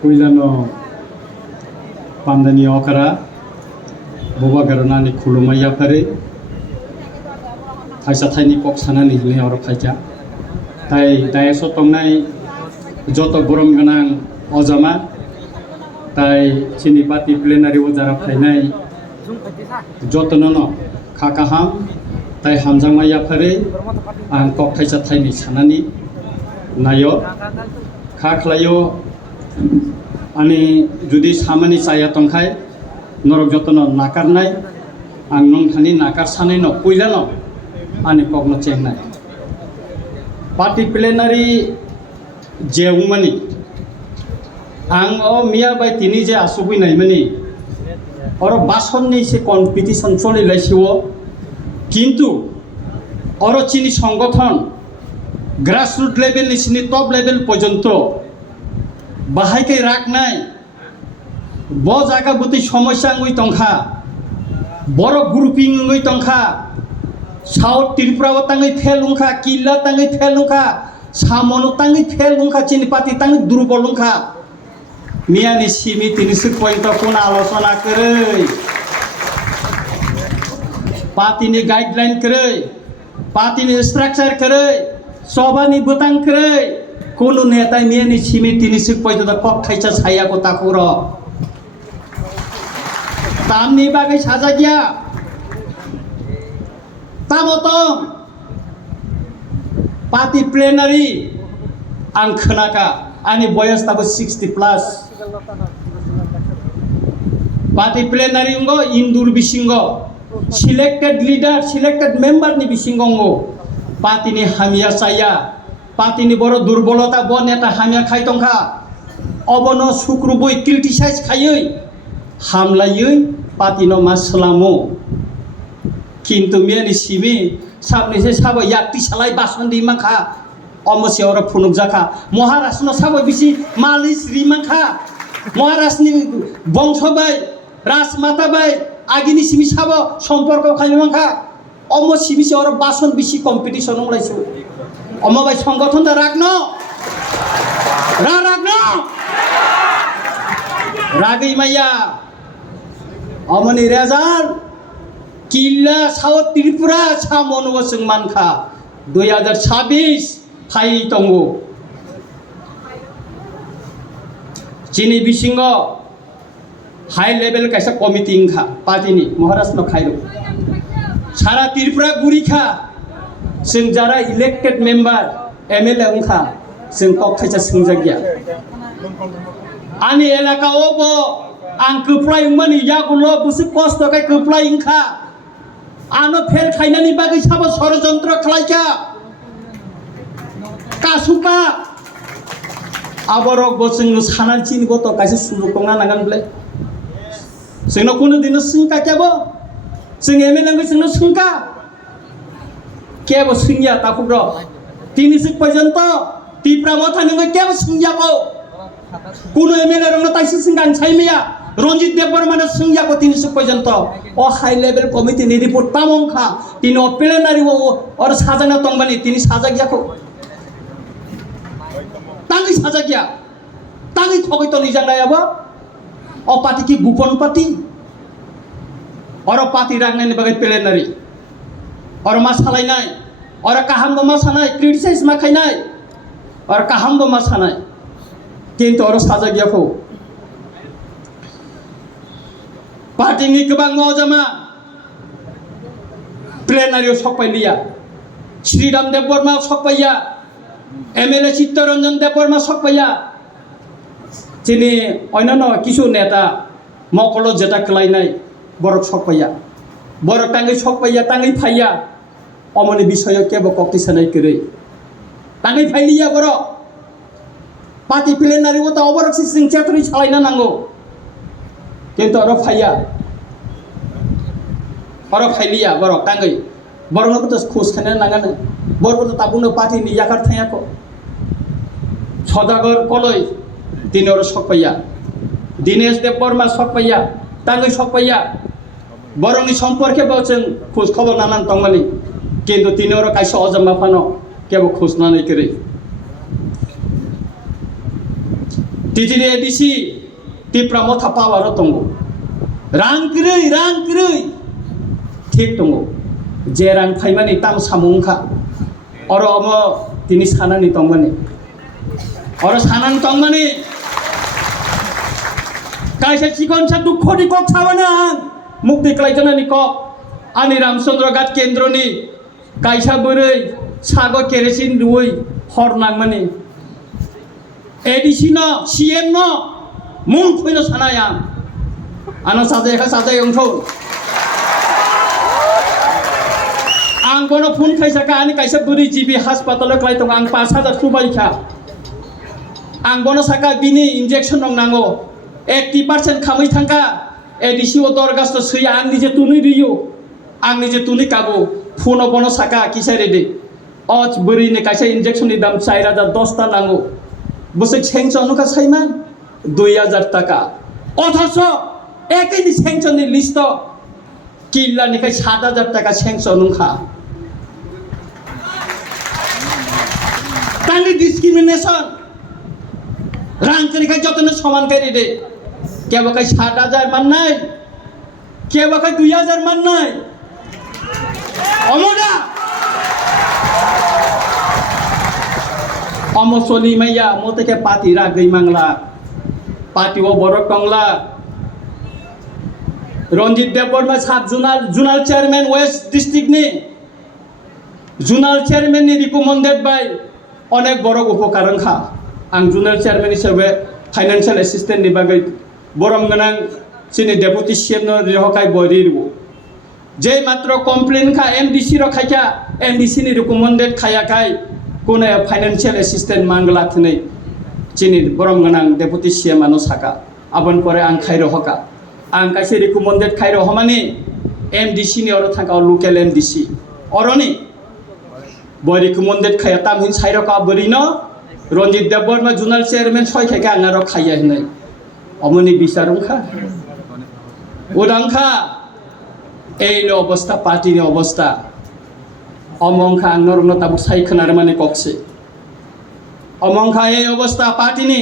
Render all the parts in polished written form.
Kuilano Pandani Okara Boba Garanani Kulumaya Pare Taisatani Koksanani or Kaja Tai Daisotonai Joto Burunganang Ozama Tai Chinipati Plenary Wazara Painai Jotonono Kakaham Tai Hamzamaya Pare and Kok Taisatani Sanani Nayo Kaklayo Ani Judi Samani Saya Tongkai Norok Jotono Nakarnai and Nontani Nakar Sanino Puilano Ani Kogno Chenai Party Plenary Jeumani Ang o Mia by Tinije Asubi Naimani or Bason Nisi competition Soli Lesio Kintu Oro Chini Songoton grassroots level nisini top level পর্যন্ত বাহাইকে রাখ নাই ব জায়গা গতি সমস্যা ngui tongkha বড় grouping ngui tongkha south Tripura তাঙ্গই ফেলুংখা কিল্লা তাঙ্গই ফেলুংখা সামনো তাঙ্গই ফেলুংখা চিনিপাতি তাঙ্গই দুর্বলুংখা মিয়ানি সিমি ৩০ পয়েন্ট কোন আলোচনা করে পাতিনি গাইডলাইন করে পাতিনি স্ট্রাকচার করে Sobani butang kere kuno neta mieni simi ৩০ পয়সা কক খাইছা ছায়া কথা কর তামনি বাগে সাজা গিয়া তামতম পাতি প্লেনারি আং খনাকা আনি বয়স তাবো 60 প্লাস পাতি প্লেনারি অঙ্গ ইন্দুর বিসিঙ্গ সিলেক্টেড লিডার সিলেক্টেড মেম্বার নি বিসিঙ্গ Patini hamia saya patini boro durbolota bon eta hamia khai tongkha obono sukruboi criticize khayoi hamlayoi patino maslamo kintu miani simi sabni se sabo yakti salai bason di makha omosi ora phunuk jakha maharashtra sabo bisi malis rimangkha maharashni bongso bai rasmata bai agini simi sabo সম্পর্ক খাইমাংkha অমো CBC ওর বাসন বেশি competition লাইছো অমো ভাই সংগঠনটা রাখনো রাখনো রাগই মাইয়া অমনি রেজাল কিল্লা south Tripura সামন বসং মানখা 2026 phi তঙ্গো চিনি বিসিঙ্গ high level কাইসা committee ইংখা পার্টিনি Maharashtra খাইরো সারা ত্রিপুরা গুরিখা जों যারা ইলেক্টেড মেম্বার এমএলএ উংখা जों কক খাইছা সিংজাগিয়া আনি এলাকা ওব আং কপ্লাই উমানি ইয়াগুলো বুসি কষ্ট কাই কপ্লাই ইংখা আনো ফেল খাইনানি বাগै সাবো ষড়যন্ত্র খালাইকা কাসুকা আবরক বসং সানান চিনিব তো কাইছে সুযোগ কংনা নাগান বলে जोंनो কোনো দিন সিংকা কেবো जों एमएलए जोंनो सिंका केबो सिंगिया ताकुब्र ৩০ পর্যন্ত ত্রিপুরা মথানি केबो सिंगियाको কোনো एमएलए রংনা তাইসি সিংগান ছাইমিয়া রঞ্জিত দেববর্মানে সিংয়াको ৩০ পর্যন্ত ও হাই লেভেল কমিটি নি রিপোর্ট তামংখা তিনি প্লেনারি ও আর সাজানা তংবানি তিনি সাজাগিয়াको তাঙ্গি সাজাগিয়া তাঙ্গি খগৈ তো নিজানায়াবো ও পার্টি কি গোপন পার্টি और पार्टी राखनायनि बागै प्लेनारि और मा सालायनाय और काहामबो मा सानाय क्रिटिसाइज मा खायनाय और काहामबो मा सानाय किन्तु और साजागियाखौ पार्टीनि गोबां मौजमा प्लेनारियाव सकपायलिया श्रीराम देबबर्मा सकपाया एमएलए चित्तरंजन देबबर्मा सकपाया তিনি অন্যান্য কিছু নেতা মকলো যেটা ক্লাইনাই বরক সকপাইয়া বরক টাঙ্গি সকপাইয়া টাঙ্গি ফাইয়া অমনি বিষয় কেবো কক্তি সানাই করে টাঙ্গি ফাইলিয়া বড় পাতি প্লেনারি ওটা অবরক সিং চেতরি চালাইনা নাঙ্গো কিন্তু অর ফাইলিয়া বরক টাঙ্গি বরক তো খোঁজ খানে নাগানে বরক তো তাবুনো পাতি নি ইয়াকার থায়াকো সদাগর কলই তিনি ওর সকপাইয়া দীনেশ দেববর্মা সকপাইয়া টাঙ্গি সকপাইয়া বরংনি সম্পর্কে বলছেন খোঁজ খবর নানান তংমানি কিন্তু তিনি ওর কাইসা অজাম্মা ফানো কেবল খোঁজ নানাই করে titiri edisi ti pramotha pawaro tongo rang krei ঠিক tongo je rang phaimani tam samungkha oro omo tini sanani tongmani oro sanani tongmani kaisa chikon sa dukho ni kok sawana mukti klaijana ni kok ani ramchandra gat kendro ni kaisa borei sago keresin duoi hor nangmani edisi no cm no mung phoino sanaya ano sajai ongso ang bono phun khaisa ka ani kaisa buri jibi hospital klai tong ang 5000 subai kha ang bono saka bini injection nong nango 80% khamai thangka edisi o dorgas to sui ang nije tuni riyo ang nije tuni kabo phun bono saka kisai rede och buri ne kaisa injection ni dam 4010 ta nango bose chengcho anuka saiman 2000 টাকা অথচ একই দি sanction list কিল্লা নিকাই 7000 টাকা sanction নুখা তানি discrimination রাং করিকাই যতনে সমান করি দে কেবা কাই 7000 মান নাই কেবা কাই 2000 মান নাই অমোদা অমসলি মাইয়া মতেকে পাতি রাগই মাংলা পাতি ও বড় টংলা Ranjit Debbarma sub zonal chairman west district নি জোনাল চেয়ারম্যান নি রিকমেন্ডেড বাই অনেক বড় উপকারণ খা আং জোনাল চেয়ারম্যান হিসেবে ফাইনান্সিয়াল অ্যাসিস্ট্যান্ট নি বাগৈ বরম গনাং সিনি ডেপুটি সিএম ন রেহকাই বরিরব যে মাত্র কমপ্লেন খা এমডিসি র খাইকা এমডিসি নি রিকমেন্ডেড খায়াকাই কোন ফাইনান্সিয়াল অ্যাসিস্ট্যান্ট মাংলা থনে চিনি বরম গনাং ডেপুটি সিএম আনো সাকা আবন পরে আং খাই রহকা আং কাছে রিকমেন্ডেড খাই রহমানি এমডিসি নি অর থাকা লোকাল এমডিসি অরনি বই রিকমেন্ডেড খায়া তাম হিন সাই রকা বরিন রঞ্জিত দেববর্মা জোনাল চেয়ারম্যান ছয় খাইকা আঙার খাইয়া হিনাই অমনি বিচারুংখা উদাংখা এই অবস্থা পার্টির অবস্থা অমংখা আঙর তাবু সাই খনার মানে ককছে অমংখা এই অবস্থা পার্টিনি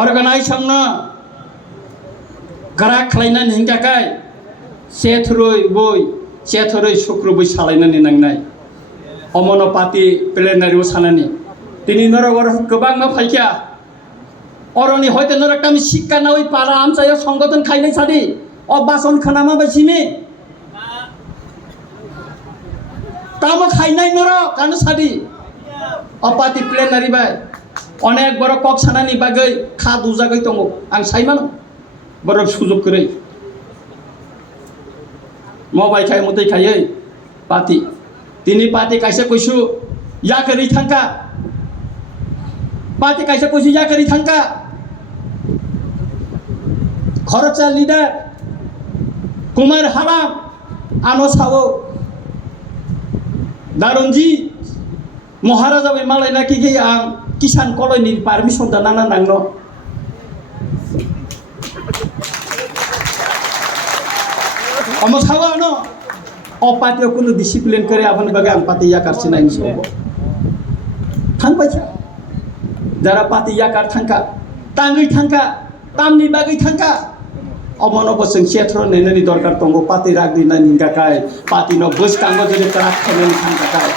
অর্গানাইজেশন গ্রাক খালাইনাनै হিংকাকাय सेथरै बय सेथरै शुक्रबय सालायनानै नांनाय अमन पार्टी प्लेनारियाव सानानै दिनै नरगर गोबां फाइखा अरनि हयতো नरकामि शिक्षा नावै पारा आमचाय संगठन खाइनाय सादि अबासन खनामा बासिमे तामो खाइनाय नर कानो सादि अपार्टी प्लेनारि बाय अनेक बड़ कक सानानि बागै खा दुजागै दङ आं साइमान बड़ सुजुग करै मबाइ खाय मते खायै पार्टी दिनै पार्टी कायसे कइसु या करि थांका पार्टी कायसे कइसु या करि थांका खरचा लिडार कुमार हालाम आनो सावो दारुनजी महाराजा बे मालाय नाखि गे आं किसान कलयनि पारमिशन दाना नांनो अमो सावा न अ पार्टीयाव कुनु डिसिप्लिन करे आबन बागे आं पार्टी या कारसि नायनि सब थांबाय जारा पार्टी या कार थांका तांगै थांका तामनि बागै थांका अमन बसं सेथ्र नेननि दरकार दंगो पार्टी रागदि नायनि गाकाय पार्टी न बस कांगो जदि क्राक खायनि थांकाय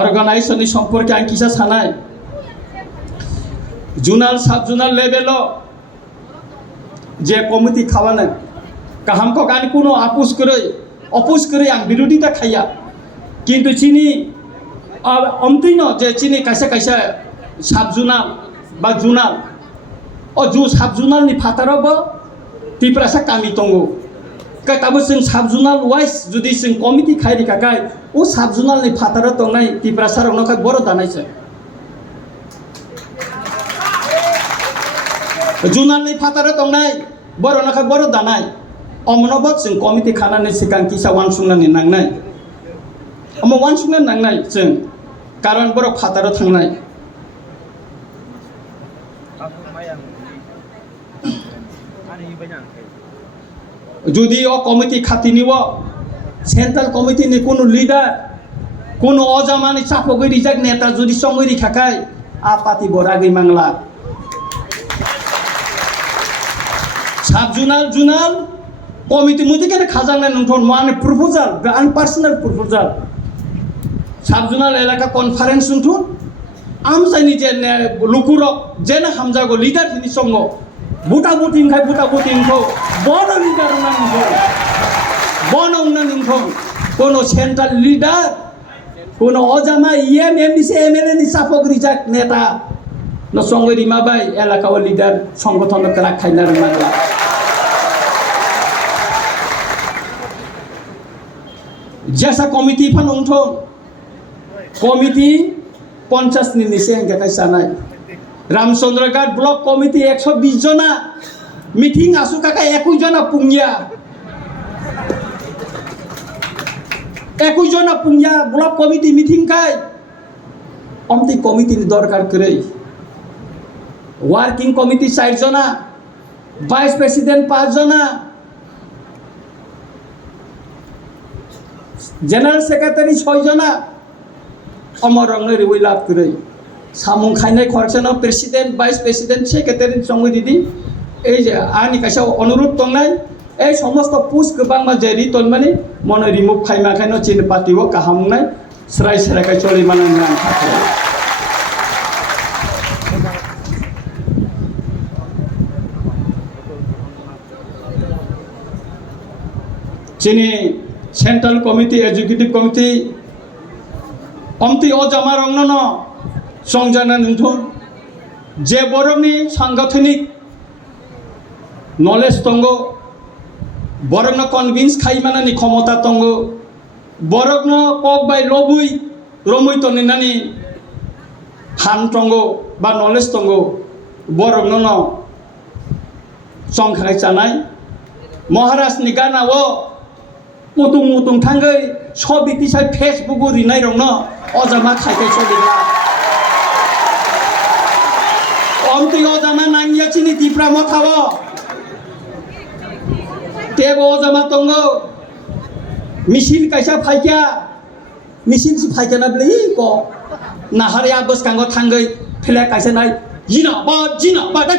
अर्गानाइजेशननि सम्पर्के आं किसा सानाय जुनाल साब जुनाल लेभेल जे कमिटी खावानो गाहामखौ गानि कोनो अपोज करे आं बिरोधिता खाया किन्तु चिनि अमतैनो जे चिनि कायसे कायसे साब जुनाल बा जुनाल जु साब जुनालनि फातारावबो तिप्रासा कामि दंगो काबो जों साब जुनाल वाइस जुदि जों कमिटी खायरिखाखाय ओ साब जुनालनि फाताराव दंनाय तिप्रासारावनो बर' दानायसो जुनालनि फाताराव दंनाय बर'नाखा बर' दानाय अमनबो जों कमिटी खानानै सिगां किसा वानसुंनानै नांनाय अम वानसुंनानै नांनाय जों कारण बर' फाताराव थांनाय जुदि अ कमिटी खाथिनिव सेन्ट्रेल कमिटीनि कोनो लिडार কোনো অজামানি চাপগৈ রিজাক নেতা যদি সঙ্গে রিখাকায় আপাতি বরাগৈ মাংলা সাব জুনাল কমিটি মধ্যে কেন খাজাংনায় নংথন মানে প্রপোজাল আনপার্সোনাল প্রপোজাল সাব জুনাল এলাকা কনফারেন্স নংথন আমসাইনি যে লুকুরক যেন হামজাগো লিডার তিনি সঙ্গ বুটা বুটিং বড় লিডার না নংথন বন না নংথন কোনো সেন্ট্রাল লিডার কোনো অজামা এমডিসি এমএলএ নি চাপক রিজাক নেতা ন সঙ্গে রিমাবাই এলাকা লিডার সংগঠন রাখাইনার মাংলা जैसा कमिटी फन उठो कमिटी 50 नि निसे हेंगाखाय सानाय रामचंद्रघाट ब्लक कमिटी 120 जना मीटिंग आसु काका 21 जना पुंगिया 21 जना पुंगिया ब्लक कमिटी मीटिंग काय अमती कमिटी नि दरकार करे वर्किंग कमिटी 60 जना वाइस प्रेसिडेंट 5 जना जनरल सेक्रेटारि 6 जना अमरंग रिवै लाभ करे सामुं खाइनाय खरसानो प्रेसिडेंट वाइस प्रेसिडेंट सेक्रेटारि संगै दिदि ए जे आनि काइसा अनुरोध तंनाय ए समस्त पुस गोबां मा जेरि तनमानि मन रिमुभ खाइमा खाइनो चिन पार्टीओ काहामनाय स्राय स्रायखाय चलि मानांगोन आं थाखाय चिनि सेंट्रल कमिटी एजुकेटिव कमिटी अमती अजामा रंगन संजाना नंथन जे बरनि सांगठनिक नलेज दंगो बरगनो कन्विन्स खाइमानानि क्षमता दंगो बरगनो कक बाय लबुई रमुई तनिनानि हान दंगो बा नलेज दंगो बरगनो संखाय जानाय महाराष्ट्रनि गानावो मुतुं थांगै सबिति साइ फेसबुक रिनाय रंनो अजामा खाइखाय सलिला अमति अजामा नांगिया चिनि दिफ्रा मथावो तेबो अजामा तंगो मिसिल काइसा फाइक्या मिसिल सि फाइक्या ना ब्लै को नाहारिया बसकांगो थांगै फेले काइसा नाय जिना बा दाय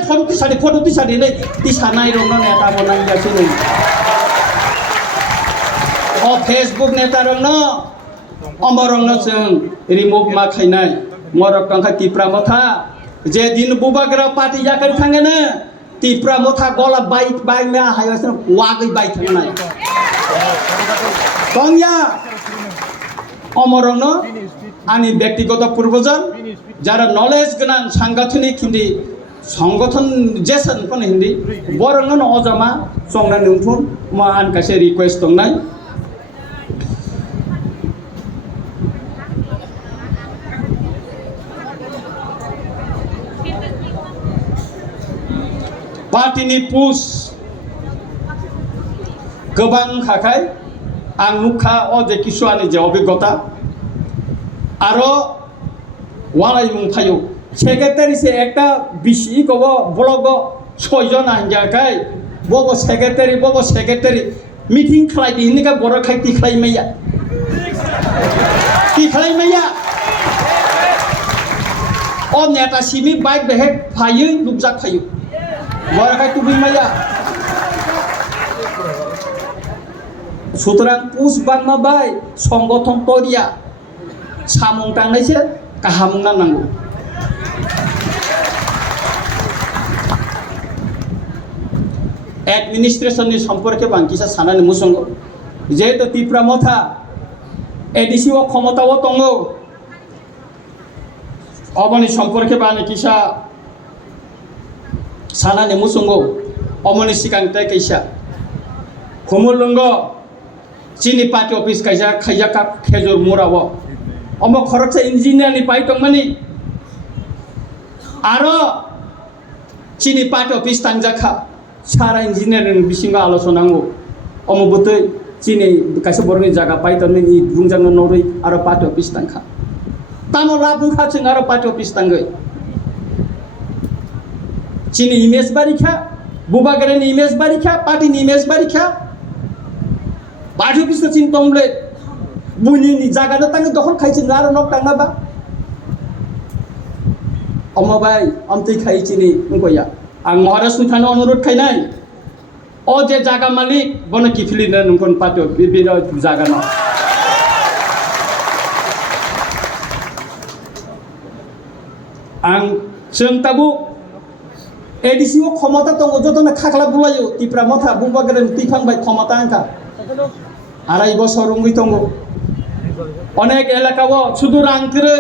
फटो तिसारि नै तिसानाय रंनो नेता बनांगिया चिनि और फेसबुक नेता रंगनो अमरंगनो जों रिमुभ मा खाइनाय मरक कांखा तिप्रा मथा जे दिन बुबाग्रा पार्टी जाकर थांगेनो तिप्रा मथा गला बाइक में हायसन वागै बाइक थांनाय तंगिया अमरंगनो आनि व्यक्तिगत पूर्वजन যারা नलेज गोनां सांगठनिक हिंदी संगठन जेसन कोन हिंदी बरंगनो अजामा संना नंथुन मा आन कासे रिक्वेस्ट दंनाय पार्टीनि पुस गोबां खाखाय आं नुखा अजे किसुआनि जे अभिज्ञता आरो वालाय मुंफायो सेक्रेटारि से एकटा बिसि गबो ब्लग 6 जन आंजाखाय बबो सेक्रेटारि मीटिंग खालायदि हिनिका बर खायति खालायमैया अ नेता सिमि बाइक बेहे फायो लुकजाक फायो बरखाय तुबिमाया सुतरां पुस बांमा बाय संगठन तरिया सामुं थांनायसे गाहामुं नांगौ एडमिनिस्ट्रेशन सम्पर्के बांकिसा सानानि मुसंगो जेहेतु तिप्रा मथा एडिसी ओ क्षमताओ दंगो अबनि सम्पर्के बानि किसा सानानि मुसंगो अमनि सिगांते कैसा खुमुलुंगो चिनि पार्टी ऑफिस कैसा खैजाका खेजुर मुरावो अम खरकसा इंजिनियर नि पाइ दंमानि आरो चिनि पार्टी ऑफिस तांजाखा सारा इंजिनियर बिसिंगा आलोचनांगो अम बतै चिनि कैसा बरनि जागा पाइ तनि बुंजांनो नरै आरो पार्टी ऑफिस तांखा तानो लाबुखा जों आरो पार्टी ऑफिस तांगै चिनि इमेज बारिखा बुबागरेनि इमेज बारिखा पार्टी नि इमेज बारिखा पार्टी ऑफिस चिन तंले buini ni jaga na tangi dokon khai chin aro nok tang na ba oma bai amti khai chini ngko ya ang Maharashtra thana অনুরোধ khai nai o je jaga malik bono kifili na nungkon patio bibiro jaga na ang seung tabu ADC ও ক্ষমতা তো যতনা খাকলা বুলাইও তিপ্রা মাথা বুমবাগরেন তিফাং by ক্ষমতা আঙ্কা আড়াই বছর রঙ্গি তঙ্গ অনেক এলাকাও শুধু রাংতিরে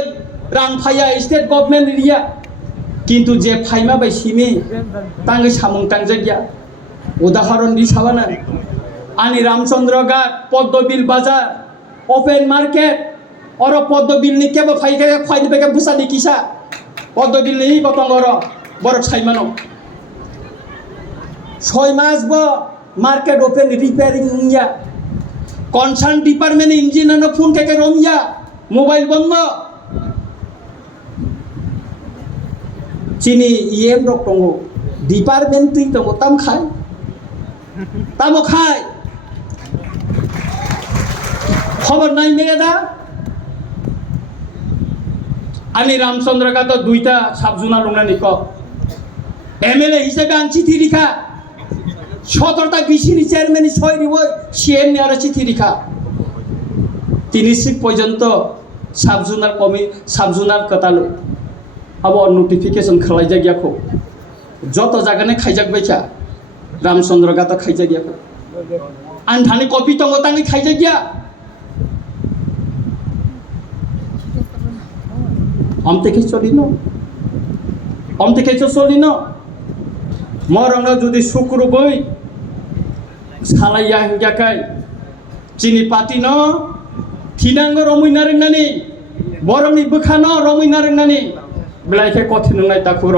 রাং ফাইয়া স্টেট গভর্নমেন্ট এরিয়া কিন্তু যে ফাইমা বাই সিমি তাঙ্গে সামং টাংজে গিয়া উদাহরণ দি সাবানা আনি রামচন্দ্রঘাট পদ্মবিল বাজার ওপেন মার্কেট অর পদ্মবিল নি কেব ফাইকে ফাইনি বেকে বুসানি কিসা পদ্মবিল নি কতঙ্গর বড় ছাইমানো 6 মাস ব মার্কেট ওপেন রিপেয়ারিং ইয়া কনসার্ন ডিপার্টমেন্ট ইঞ্জিনিয়ার ফোন থেকে রমিয়া মোবাইল বন্ধ চিনি ইএম রক দङ ডিপার্টমেন্ট তুই দङ তাম খায় তামো খায় খবর নাই মেয়েদা আনি রামচন্দ্রঘাট দুইটা সাবজুনা লংনানি ক এমএলএ হিসেবে আন চিঠি লিখা 17টা বিসিনি চেয়ারম্যান সই দিব সিএম নি আর চিঠি লিখা 30 পর্যন্ত সাবজুনার কথালো আবার নোটিফিকেশন খালাই জায়গাখো যত জায়গানে খাইজাক বাইছা রামচন্দ্রঘাট খাইজা গিয়াখো আন ধানি কপি তঙ্গ তানি খাইজা গিয়া আমতে চলিন মরঙ্গ যদি শুক্র বই সালাইয়া হিঙ্গাকাই চিনি পাতি ন থিনাঙ্গ রমইনা রেংনানি বরংনি বখানো রমইনা রেংনানি বেলাইকে কথি নংনাই তাকুর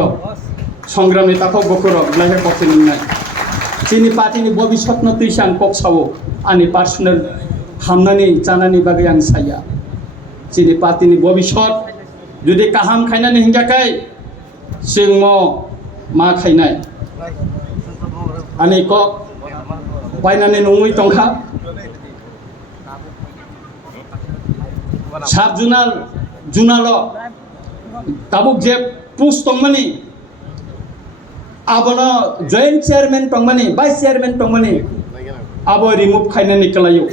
সংগ্রামনি তাকো বকুর বেলাইকে কথি নংনাই চিনি পাতিনি ভবিষ্যৎ ন তুইসাং ককসাও আনি পার্সোনাল হামনানি জানানি বাগै आं साया চিনি পাতিনি ভবিষ্যৎ যদি কাহাম খাইনানি হিঙ্গাকাই जों मा खायनाय आनि कक बायनानै नङै दंखा साब जुनाल ताबुक जे पुस दंमानि आबनो जॉइंट चेयरमैन दंमानि वाइस चेयरमैन दंमानि आबो रिमुव खायनानै कलायो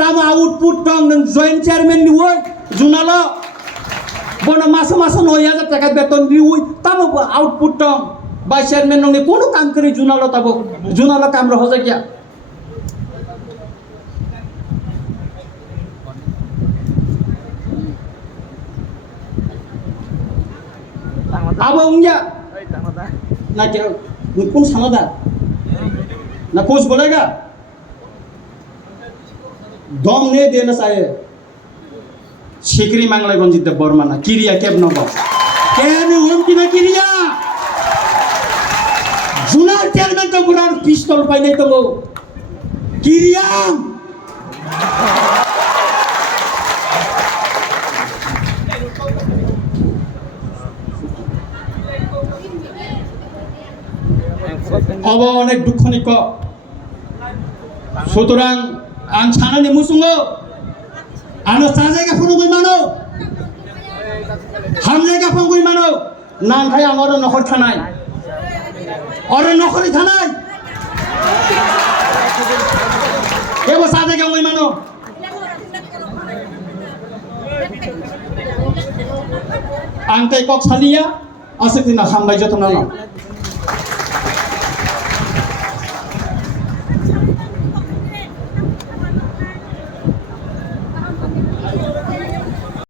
ताम आउटपुट दं नों जॉइंट चेयरमैन नि वय जुनाल बोनो मासो 9,000 টাকা বেতন দিউই তামো আউটপুট দং বাই চেয়ারম্যান নংনি কোনো কাম করি জুনালো তাবো জুনালো কাম রহজা গিয়া আবো উঙ্গিয়া না কে কোন সানাদা না কোচ বলেগা দম নে দেনা চায় শিকরি মাংলাগঞ্জিত বর্মানা কিরিয়া কেব নব কেন ওম কিনা কিরিয়া জুনার চেয়ারম্যান তো পুরার পিস্তল পাই নাই তো কিরিয়া অব অনেক দুঃখনিক সুতরাং আং সানানি মুসুঙ্গ আনো সাজায়গা ফোনগুই মানো হামজায়গা ফোনগুই মানো নাম ভাই আমার নখর থানায় অরে নখরি থানায় এবার সাজায়গা গুই মানো আংতাই কক সালিয়া আছে কিনা হামবাই যত নানো